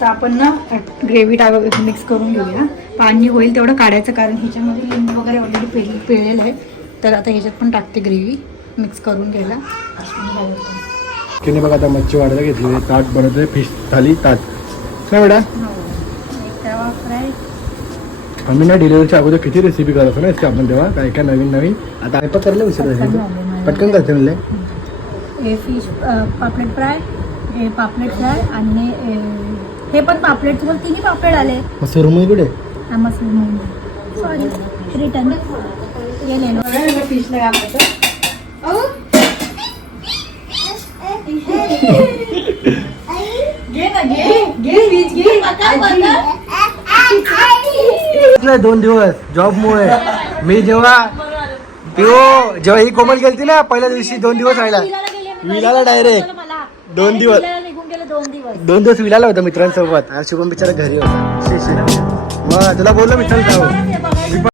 तर आपण ना ग्रेव्ही टाक मिक्स करून घेऊया. पाणी होईल तेवढं काढायचं कारण ह्याच्यामध्ये लिंबू वगैरे ऑलरेडी पेल पिळलेलं आहे. तर आता ह्याच्यात पण टाकते ग्रेव्ही मिक्स करून घ्यायला. तिने बघा आता मच्छी वाढायला घेतली ताट बनवतोय फिश थाली ताट. काय बेटा? आम्ही ना डिलिव्हरीच्या अगोदर किती रेसिपी करत होतो ना इसकी आपण तेव्हा? काय काय नवीन नवीन? आता आयपा करले विसर. पटकन करते म्हणले. हे फिश पापलेट फ्राय हे पापलेट फ्राय आणि हे- पण पापलेट तुम्हाला तिन्ही पापलेट आले. मग सुरमई कुठे? हा सॉरी रिटर्न दोन दिवस जॉब मुळे. मी जेव्हा पिओ जेव्हा ही कोमल गेलती ना पहिल्या दिवशी दोन दिवस राहिला. विलाला डायरेक्ट दोन दिवस. दोन दिवस. दोन दिवस विलाला होता मित्रांसोबत. आज शुभम बिचारा घरी होता. मग तुला बोललो मित्रांसोबत.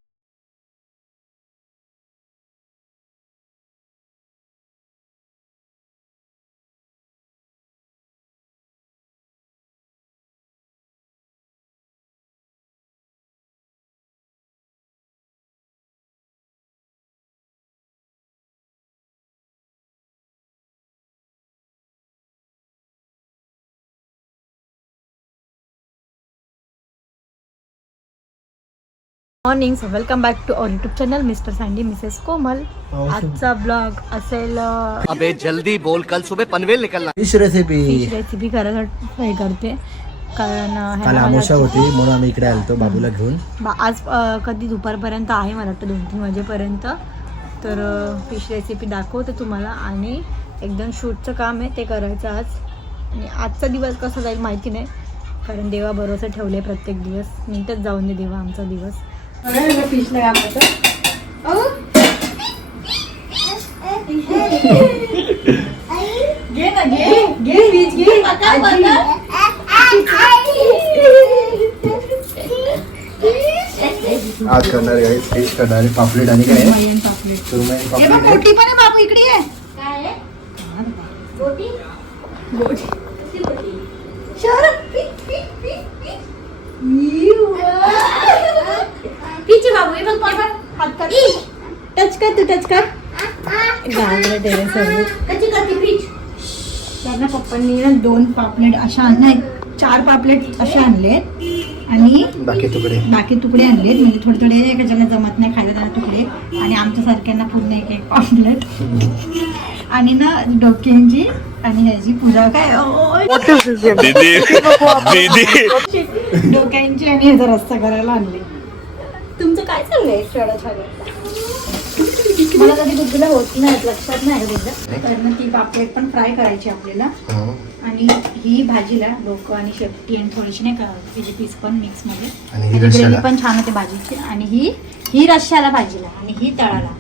Morning welcome back to our YouTube channel Mister Sandy Mrs Komal. आजचा ब्लॉग असेल अबे जल्दी बोल कल सुबह पनवेल निकलना। फिश रेसिपी फिश रेसिपी करायला हे करते कारण काल आमोशा होती म्हणून आम्ही इकडे आलतो बाबूला घेऊन. बा- आज अं, कधी दुपारपर्यंत आहे मला वाटतं दोन तीन वाजेपर्यंत. तर फिश रेसिपी दाखवते तुम्हाला आणि एकदम शूटचं काम आहे ते करायचं आज. आणि आजचा दिवस कसा जाईल माहिती नाही कारण देवा भरोसा ठेवले प्रत्येक दिवस. नीटच जाऊन दे देवा आमचा दिवस. फिशला घालायचं घे ना घे घे फिश घे. आज करणार आहे फिश करणार आहे पापलेट आणि काय? पापलेट. आहे. पण आहे बाबू इकडे ये. शहर. पी, पी, पी, पी. इव. पीची बाबू हे बघ पाय हात कर टच कर तू टच कर। घाबरट आहे रे सर्व. त्यांना पप्पांनी ना दोन पापलेट अशा आणल्या चार पापलेट असे आणले आणि बाकी तुकडे. बाकी तुकडे आणलेत म्हणजे थोडे थोडे एका ज्याला जमत नाही खायला त्याला तुकडे. आणि आमच्या सारख्यांना पूर्ण एक एक पापलेट. आणि ना डोक्यांची आणि ह्याची पूजा काय. डोक्यांची आणि ह्याचा रस्ता करायला आणले. तुमचं काय चाललंय खेळा मला कधी बुद्धीला होत नाही लक्षात नाही तर मग ती पापलेट पण फ्राय करायची आपल्याला. हं. आणि ही भाजीला डोकं आणि शेपटी आणि थोडीशी नाही का त्याची पीस पण मिक्समध्ये. ही ग्रेव्ही. पण छान होते भाजीची. आणि ही ही रश्श्याला भाजीला आणि ही तळाला.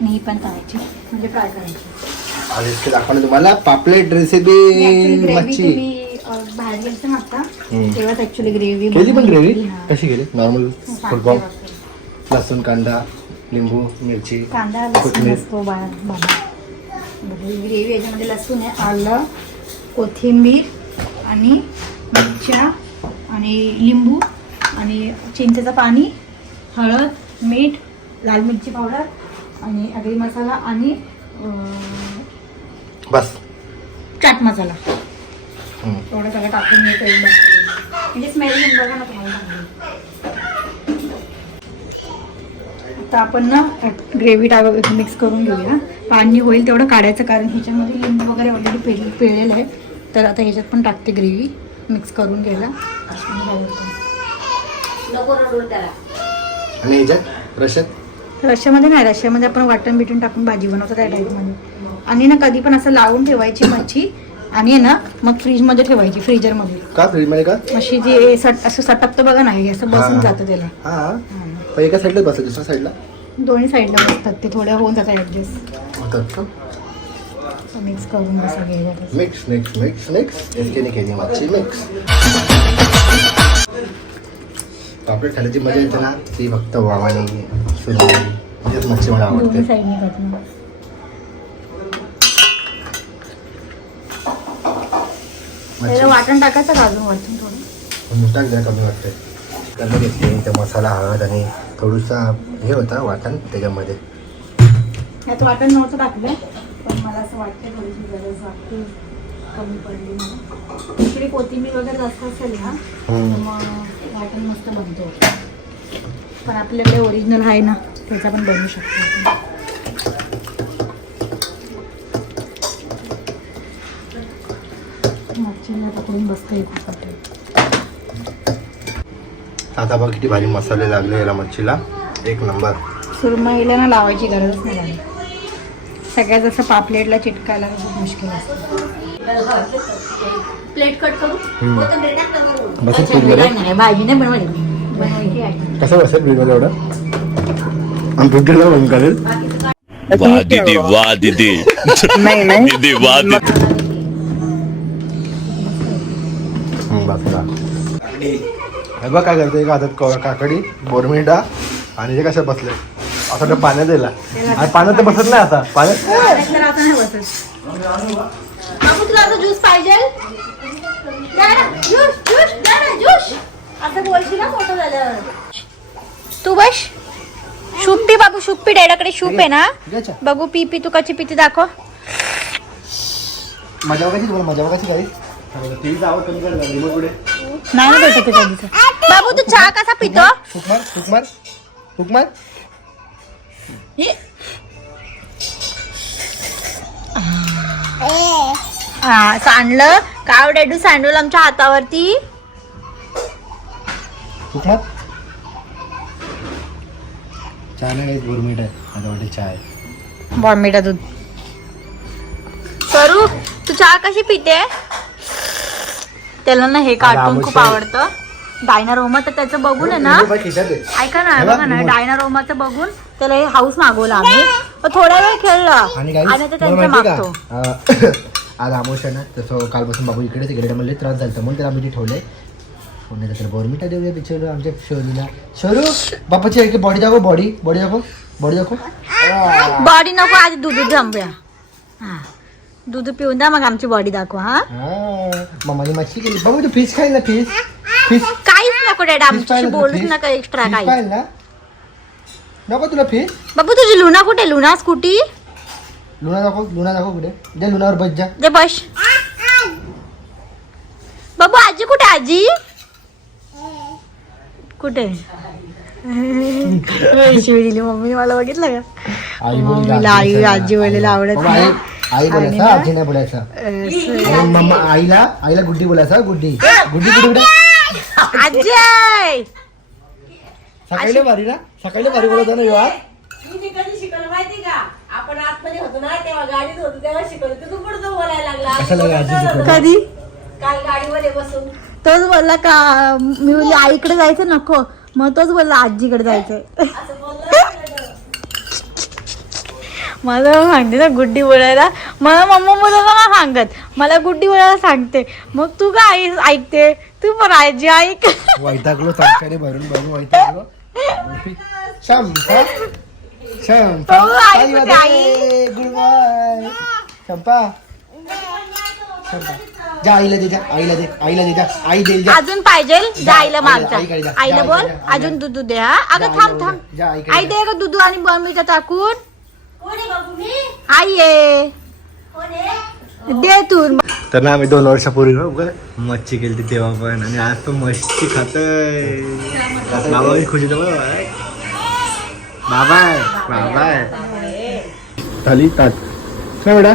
आणि ही पण तळायची. म्हणजे फ्राय करायची. दाखवलं तुम्हाला. पापलेट रेसिपी मच्छी. बाहेर गेलते ना आता. तेव्हाच ऍक्च्युली ग्रेव्ही केली पण ग्रेव्ही कशी केली? नॉर्मल फुलफॉर्म लसूण कांदा लिंबू मिरची कांदा लसूण. असतो बाबा ग्रेव्ही याच्यामध्ये लसूण आहे आलं कोथिंबीर आणि मिरच्या आणि लिंबू आणि चिंचेचं पाणी हळद मीठ लाल मिरची पावडर आणि अगदी मसाला आणि अं, बस. चाट मसाला. एवढं सगळं टाकून मी. म्हणजे स्मेल येऊन बघा ना तुम्हाला चांगली. आता आपण ना ग्रेव्ही टाक मिक्स करून घेऊया. पाणी होईल तेवढं काढायचं कारण ह्याच्यामध्ये लिंबू वगैरे ऑलरेडी पेल पिळलेलं आहे. तर आता ह्याच्यात पण टाकते ग्रेव्ही मिक्स करून घ्यायला. आणि रश्श्यामध्ये नाही रश्श्यामध्ये आपण वाटण बिटण टाकून भाजी बनवतो त्या टाईपमध्ये. आणि ना कधी पण असं लावून ठेवायची मच्छी आणि आहे ना मग फ्रीजमध्ये ठेवायची फ्रीजरमध्ये. का फ्रीजमध्ये का? अशी जी सट असं सटकतं बघा ना हे असं बसून. जातं त्याला. हा एका साईडला बसत दुसऱ्या साईडला? दोन्ही साईडला बसतात ते थोड्या होऊन जातात ॲडजस्ट होतात का मिक्स करून घ्यायला मिक्स मिक्स मिक्स मिक्स इसके केली मच्छी मिक्स पापलेट खाण्याची मजा येते ना ती फक्त वावाने म्हणजेच मच्छी मला आवडते. त्याला वाटण टाकायचं का अजून वरतून थोडं? नुसताच द्या कमी वाटते त्याला घेतली तर मसाला हळद आणि थोडंसा हे होता वाटण त्याच्यामध्ये. यात वाटण नव्हतं टाकलं पण मला असं वाटतं थोडीशी गरज वाटते कमी पडली मला इकडे कोथिंबीर वगैरे जास्त असेल ना मग वाटण मस्त बनतो पण आपल्याकडे ओरिजिनल आहे ना त्याचा पण बनवू शकतो आपण. मच्छीला पकडून बसता आता बघ किती भारी मसाले लागले याला मच्छीला. एक नंबर. सुरमईला ना लावायची गरजच नाही लागली सगळ्यात जसं पापलेटला चिटकायला खूप मुश्किल असतं. प्लेट कट करू? फ्रीजमध्ये नाही भाजी नाही बनवायची कसं बसेल फ्रीजमध्ये एवढं? फ्रीजला बंद करेल वाह दीदी वाह दीदी दीदी वाह दीदी बाजूला हे बघ काय करते एका हातात क- काकडी बोरमिंडा आणि ते कसं बसले? असं तर पाण्यात दिला. आणि पाण्यात तर बसत नाही आता. पाण्यात आता तुला असं ज्यूस पाहिजे? असं बोलशील ना फोटो झाल्यावर. तू बस. शुप्पी बाबू शुप्पी डॅडाकडे शूप आहे ना. बघू पी पी तू कची पिती दाखव. मजा बघायची तुम्हाला मजा बघायची काही? टीव्हीचा आवाज कमी कर रिमोट पुढे. नाही ना भेटत ते कधीच. बाबू तू चहा कसा पितो? हुक मार हुक मार हुक मार हे. हा सांडलं काव डॅडू सँडल आमच्या हातावरती. हुक मार चहा नाही काही बोरमिट आहे. आता वाटते चहा आहे. बॉर्मिटा दूध. करू तू चहा कशी पिते? त्याला ना हे कार्टून खूप. आवडतं. डायनारोमा तर त्याचं बघून आहे ना. ऐका ना बघ, ना. डायनारोमाचं बघून त्याला हे हाऊस मागवला आम्ही. थोडा वेळ खेळला. आणि आता त्यांचं मागतो. आज आमोश आहे ना तसं कालपासून बाबू इकडे तिकडे मला त्रास झाला म्हणून त्याला आम्ही ठेवलंय. कोणी तर बोरमिटा देऊया बिचारू आमच्या शोरूला शोरू बापाची एक बॉडी दाखव बॉडी बॉडी दाखव. बॉडी दाखव. बॉडी नको आधी दूध हा. दूध पिऊन द्या मग आमची बॉडी दाखवा हा. मम्माने मच्छी केली. बाबू तू फिश खाईल ना फिश फिश काहीच नको डॅडा आमच्याशी बोलूच फिश नका एक्स्ट्रा काही पाहिल ना? नको तुला फिश बाबू तुझी लुना कुठे? Luna Scooty? लुना दाखव लुना दाखव कुठे? दे लुनावर बस जा. दे बस. बाबू आजी कुठे आजी? कुठे? शिवी दिली मम्मी मला बघितलं का? आई बोलली मम्मीला आई आजी बोलायला आवडत बाबा, आई आई बोलायचा आजी नाही बोलायचा. आणि मम्मा आईला आईला गुड्डी बोलायचा गुड्डी. गुड्डी कुठे कुठे आजी. सकाळी भारी ना? सकाळी भारी बोलत ना युवा मी कधी शिकवलं माहिती का? आपण आतमध्ये होतो ना तेव्हा गाडीत होतो तेव्हा शिकवलं. ते तू पुढचं बोलायला लागला? कधी? काल गाडीमध्ये बसून. तोच बोलला का मी बोलली आईकडे जायचं नको. मग तोच बोलला आजीकडे जायचंय असं बोललं मला सांगते ना गुड्डी बोलायला. मला मम्मा बोलायला ना सांगत. मला गुड्डी बोलायला सांगते. मग तू का आई ऐकते? तू पण आजी ऐक. वैतागलो चमच्याने भरून भरून वैतागलो. शंपा. शंपा. हो, आई कुठे आई? Good bye. शंपा. शंपा. जा आईला दे जा आईला दे आईला दे जा. आई दे जा. अजून पाहिजे जा आईला मागचा आईकडे जा. आईला जा, बोल. अजून दूध दे हा. अगं थांब थांब. बोल. जा, आईकडे आई. दे ग दूध आणि बॉम्बीचा टाकून. आई आहे. दे तू तर ना आम्ही दोन वर्षापूर्वी ना उगाच मच्छी केली तेव्हा पण. आणि आज तो मच्छी खातोय. बाबा खुशी बाबा बाबा. झाली तात काय बेटा?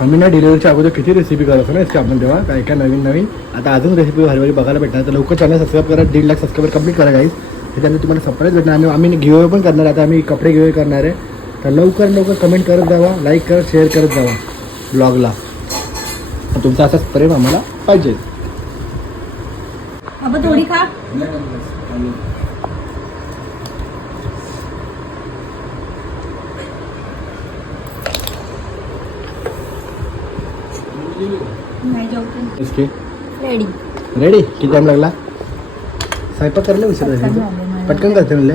आम्ही ना डिलिव्हरीच्या अगोदर किती रेसिपी करत ना इसकी आपण तेव्हा? काय काय नवीन नवीन? आता अजून रेसिपी भारी बघायला भेटणार. तर लवकर चॅनल सबस्क्राईब करा दीड लाख सबस्क्राईबर कंप्लीट करा गाईस त्याच्यानंतर तुम्हाला सरप्राईज भेटणार. आणि आम्ही गिवे पण करणार. आता आम्ही कपडे गिवे करणार आहे. तर लवकर लवकर कमेंट करत जावा. लाईक करत शेअर करत जावा. ब्लॉगला तुमचा असाच प्रेम आम्हाला पाहिजे. थोडी खा. रेडी रेडी किती टाइम लागला? स्वयंपाक करायला विचार पटकन करते म्हणले.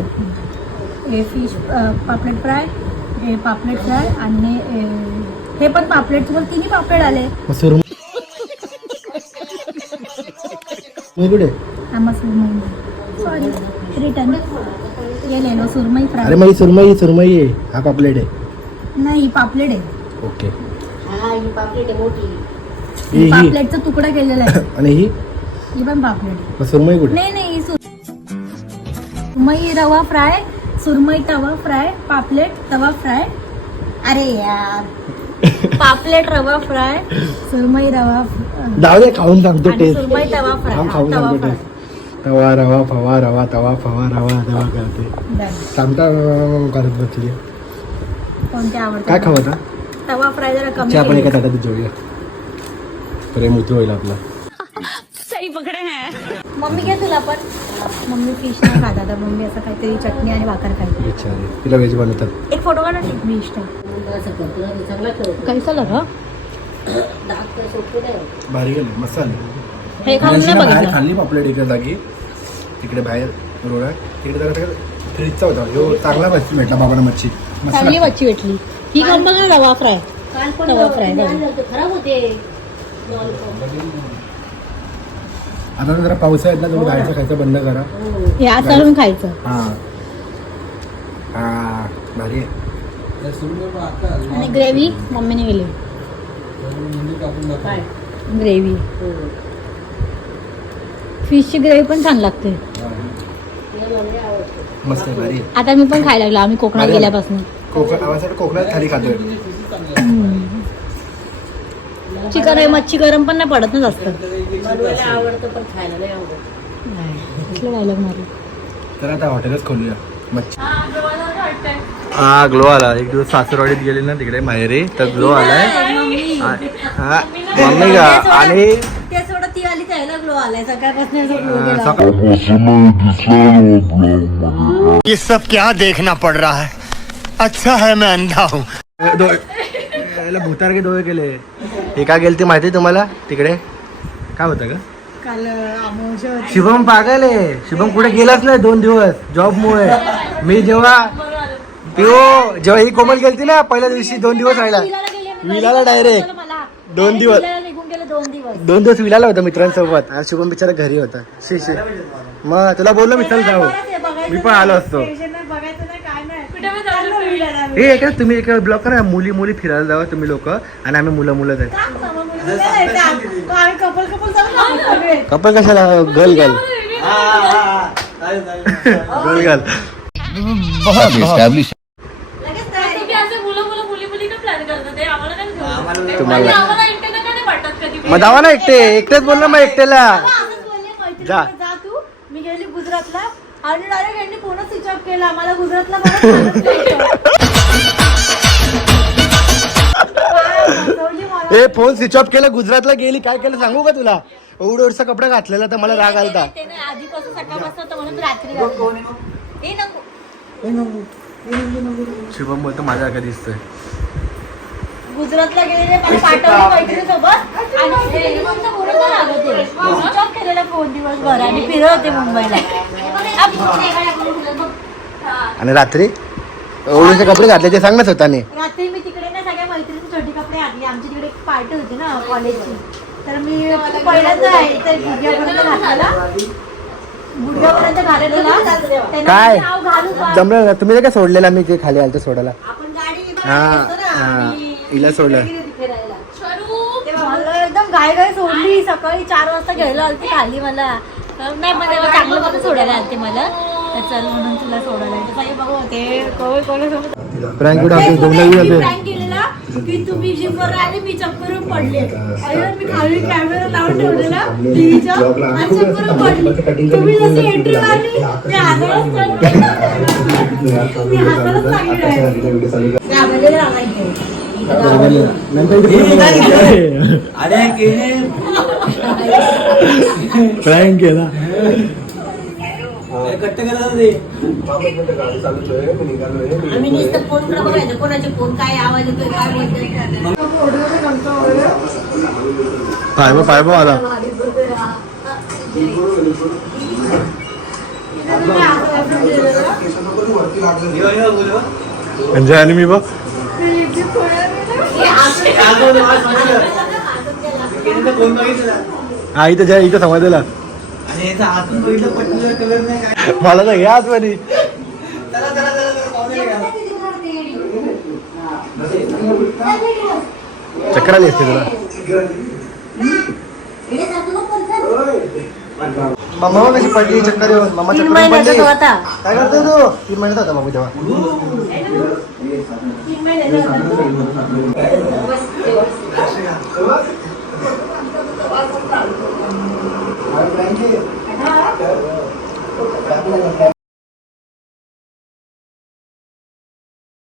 हे फिश पापलेट फ्राय हे पापलेट फ्राय आणि हे पण पापलेट तुम्हाला तिन्ही पापलेट आले. मग सुरमई सुरमई कुठे? आम्हा सुरमई सॉरी रिटर्न ये लेलो सुरमई अरे फ्राय. मग ही सुरमई सुरमई. आहे हा पापलेट आहे. नाही ही पापलेट आहे. ओके. हा ही पापलेट आहे मोठी. ही ही. पापलेटचा तुकडा केलेला आहे. आणि ही? ही पण पापलेट आहे. मग सुरमई कुठे? नाही नाही ही सुर- सुरमई रवा फ्राय सुरमई तवा फ्राय पापलेट तवा फ्राय. अरे यार. पापलेट रवा फ्राय सुरमई रवा फ्राय. जाऊ दे खाऊन सांगतो टेस्ट सुरमई तवा फ्राय. खाऊन सांगतो टेस्ट तवा रवा फवा रवा तवा फवा रवा तवा करते. सांगता करत बसली. काय खाऊ आता? तवा फ्राय जरा कमी आपण एका. ताटात जेवूया. प्रेम उतरू होईल आपला. मम्मी घे तुला पण. मम्मी फिश नाही खाता. तर मम्मी असं काहीतरी चटणी आणि भाकर खायची तिला व्हेज बनवतात. एक फोटो काढा एक मी कैसा लगा भारी गेले. मस्त आले. हे खाऊन मी नाही बघितलं खाल्ली पापलेट एका जागी तिकडे बाहेर रोडा तिकडे जरा फ्रीजचा होता. ह्यो चांगला मच्छी भेटला बाबाला मच्छी. चांगली. मच्छी भेटली. ही खाऊन बघा रवा फ्राय. काल पण तवा फ्राय खराब होते. आता जरा पावसाळ्यात ना तुम्ही बाहेरचं खायचं बंद करा हे असं खायचं हा हा भारी आहे आणि ग्रेव्ही मम्मीने केली ग्रेव्ही हो. फिशची ग्रेव्ही पण छान लागते मला लय आवडते मस्त आहे भारी आहे आता मी पण खायला लागलो आम्ही कोकणात अरे. गेल्यापासून कोकण कोकणात थाली खातोय चिकन आहे मच्छी गरम पण नाही पडत ना जास्त. बनवायला आवडतं पण खायला नाही आवडत. कुठलं डायलॉग मारलं तर आता हॉटेलच खोलूया. मच्छी. हा ग्लो आला एक दिवस सासरवाडीत गेली ना तिकडे माहेरी. तर ग्लो आलाय. मम्मी. का? आणि ये सब क्या देखना पड़ रहा है। अच्छा है मैं अंधा हूँ। डोळे याला भूतारके डोळे केले. हे का गेलते माहिती आहे तुम्हाला? तिकडे? काय होतं का काल अमावस्या होती. शुभम पागल आहे. शुभम कुठे गेलाच नाही दोन दिवस जॉब मुळे मी जेव्हा पिओ जेव्हा ही कोमल गेलती ना पहिल्या दिवशी दोन दिवस राहिला. विलाला गेले मी. विलाला डायरेक्ट मला. दोन दिवस. विलाला निघून गेले दोन दिवस दोन दिवस विलाला होता मित्रांसोबत. आणि शुभम बिचारा घरी होता. शी शी. मग तुला बोललो मी चल जाऊ. मी पण आलो असतो. हे एका तुम्ही एक ब्लॉक करा मुली मुली फिरायला जावा तुम्ही लोक. आणि आम्ही मुलं मुलं आम्ही कपल कशाला? गर्ल गर्ल गर्ल गर्ल तुम्हाला. मग जावा ना एकटे. एकटेच बोल ना मग मैत्रिणीला, जा. जा तू. मी गेली गुजरातला. आणि डायरेक्ट यांनी स्विच ऑफ केला. मला गुजरातला ए फोन स्विच ऑफ केला गुजरातला गेली काय केलं सांगू का तुला? एवढं एवढसा कपडा घातलेला तर मला राग आलता. ते आधीपासून सकाळपासून होतं म्हणून रात्री घातलं. ए, नको. शुभम बोलतो माझ्या का दिसतोय. गुजरातला गेलेले मला पाठवली मैत्रिणीसोबत. आणि मग तर बोलत नाही लागत ते. स्विच ऑफ केलेला फोन दिवसभर. आणि फिरत होते मुंबईला. आणि रात्री? एवढेसे कपडे घातले ते सांग ना स्वतःने रात्री मी तिकडे ना सगळ्या मैत्रिणी छोटी कपडे घातले. आमची तिकडे एक पार्टी होती ना कॉलेजची. तर मी पहिल्यांदा आहे ते गुडघ्यापर्यंत घातलेला. गुडघ्यापर्यंत घातलेला. त्यांना काय? जमलं ना तुम्ही नाही का सोडलेला मी ते खाली आलतो सोडायला. आपण गाडी हा हा. हिला सोडलं. मला एकदम गाय गाय सोडली. सकाळी चार वाजता घ्यायला आलती खाली मला. नाही पण तेव्हा चांगलं मला सोडायला आलते मला. तर चल म्हणून तुला सोडायला केलेला की तुम्ही जिमवर आले मी चक्करून पडले. मी खाली कॅमेरा लावून ठेवलेला टीव्हीच्या आणि चक्करून पडली. तुम्ही जशी एंट्री मारली मी हातालाच पडले. मी हातालाच लागली घाबरलेले रागायचे. प्रँक केला. आम्ही नुसतं फोनकडे बघायचं. कोणाचे फोन काय आवाज येतोय काय बोलतोय. पाय बा पाय बा आला. म्हणजे आणि मी बघ. हा इथं ज्या इथं समजलेला मला तर घ्या आतमध्ये चक्कर आली असते तुला. मम्मा कशी पडली चक्कर येऊन. मम्मा तीन चक्कर महिन्याचा पडली तो काय करतो तू? तीन महिन्यात होता मग तेव्हा. Thank you.